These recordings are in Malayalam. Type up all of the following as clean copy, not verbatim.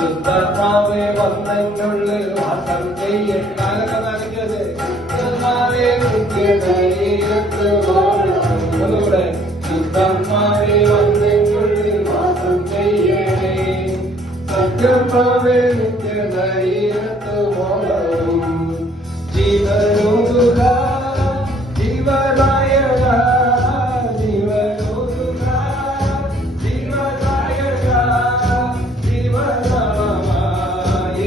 ശുദ്ധാത്മാവേ വന്നെന്നുള്ളിൽ വാസം ചെയ്യട്ടെ. ശുദ്ധാത്മാവേ ഒന്നുകൂടെ. ശുദ്ധാത്മാവേ വന്നെന്നുള്ളിൽ വാസം ചെയ്യണേ. സത്യാത്മാവേ നിത്യധൈര്യത്തു മോളവും ജീവനോതുക ജീവനായക ജീവനോതുക ജീവനായക ജീവനാമായി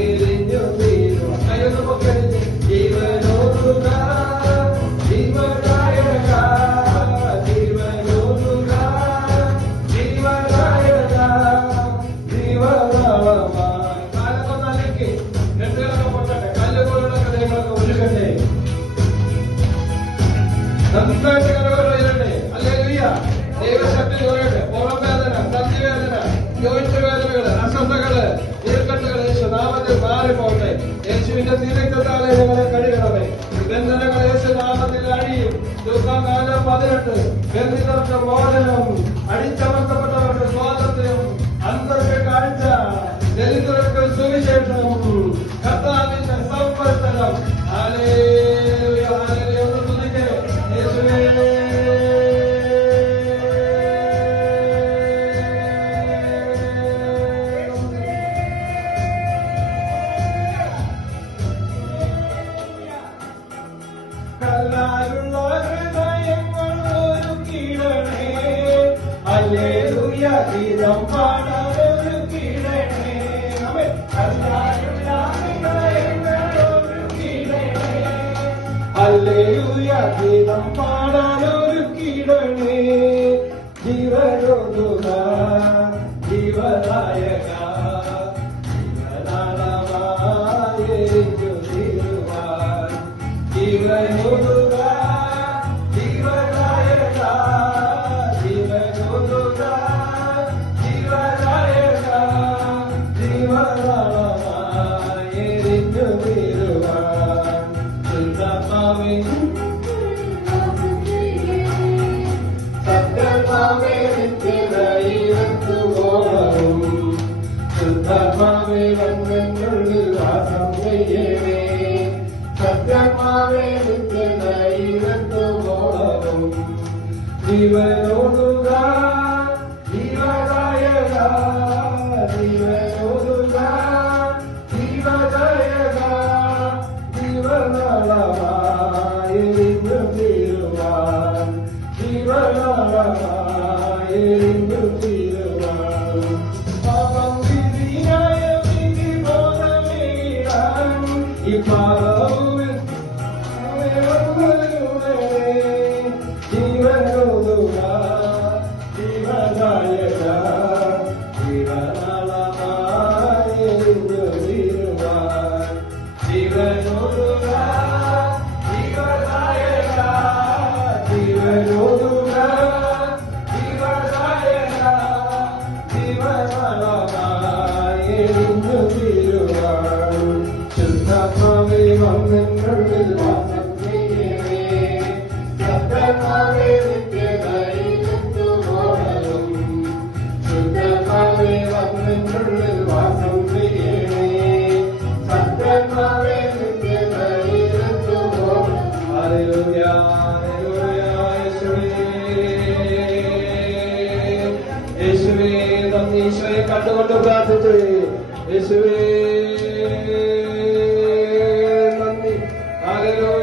എരിഞ്ഞു തീരും. കൈയൊന്ന് പൊക്കടിച്ച് ജീവനോതുക ജീവനായക ജീവനോതുക ജീവനായക ജീവനാമായി. കാലൊക്കെ നനയ്ക്ക് രണ്ടുകളൊക്കെ പൊട്ടട്ടെ. കല്ലുപോലുള്ള ഹൃദയങ്ങളൊക്കെ ഒഴുകട്ടെ. നന്നായിട്ട് കരകരട്ടെ. ഹല്ലേലൂയ. ദൈവശക്തി കുറയട്ടെ. പുറം വേദന, സന്ധിവേദന, ജോയിന്റ് വേദനകള്, അസ്വസ്ഥകള്, നീർക്കെട്ടുകള് യേശുനാമത്തിൽ മാറിപ്പോട്ടെ. യേശുവിന്റെ തിരക്കത്താലെ ഞങ്ങളെ കഴുകണമേ. ബന്ധനങ്ങൾ യേശുനാമത്തിൽ അഴിയും. ലൂക്കാ 4:18 ബന്ധിതർക്ക് മോചനം, അടിച്ചമർത്തപ്പെട്ടവർക്ക് സ്വാതന്ത്ര്യം, അന്ധർക്ക് കാഴ്ച, ദരിദ്രർക്ക് സുവിശേഷം, കർത്താവിന്റെ സംവർത്തനം. Hallelujah hallelujah. ഒന്ന് തുതിക്കേ യേശുവേ. കല്ലാലുള്ള ഹൃദയങ്ങൾ ഒരുക്കിയിടണേ. ഹല്ലേലൂയ ഗീതം പാടാനൊരുക്കിയിടണേ. കല്ലാലുള്ള ഹൃദയങ്ങൾ ഒരുക്കിയിടണേ. ഹല്ലേലൂയ ഗീതം പാടാനൊരുക്കിയിടണേ. ജീവനോതുക ജീവനായക ജീവനാളമായി എരിഞ്ഞു തീരുവാൻ. ജീവനോതുക ജീവനായക ജീവനോതുക ജീവനായക ജീവനാളമായി എരിഞ്ഞു തീരുവാൻ. ശുദ്ധാത്മാവേ സത്യമാവേ നിത്യധൈര്യത്തു മോളവും. ശുദ്ധാത്മാവേ വന്നെന്നുള്ളിൽ വാസം ചെയ്യണേ. സത്യമാവേ നിത്യധൈര്യത്തു മോളവും. ജീവനോതുക ജീവനായക ജീവനോതുക ജീവനായക ജീവനാളമായി എരിഞ്ഞു തീരുവാൻ. ജീവനാളമായി എരിഞ്ഞു തീരുവാൻ. പാപം വിധിയായ വിധി ബോധമേകിടാൻ ഈ പാപവും ജീവനോതുക ജീവനായക ജീവനാളമായി എരിഞ്ഞു തീരുവാൻ. ജീവനോതുക ജീവനായക ജീവനോതുക ജീവനായക ജീവനാളമായി എരിഞ്ഞു തീരുവാൻ. ശുദ്ധാത്മാവേ വന്നെന്നുള്ളിൽ വാസം ചെയ്യണേ. സത്യമാവേ നിത്യധൈര്യത്തു മോളവും. ശുദ്ധമാവേ വന്നെന്നുള്ളിൽ വാസം ചെയ്യണേ. സത്യമാവേ നിത്യധൈര്യത്തു മോളവും. Hallelujah hallelujah. യേശുവേ യേശുവേ നന്ദി. ഈശോയെ കണ്ടുകൊണ്ട് പ്രാർത്ഥിച്ചു. യേശുവേ നന്ദി. ഹല്ലേലൂയ.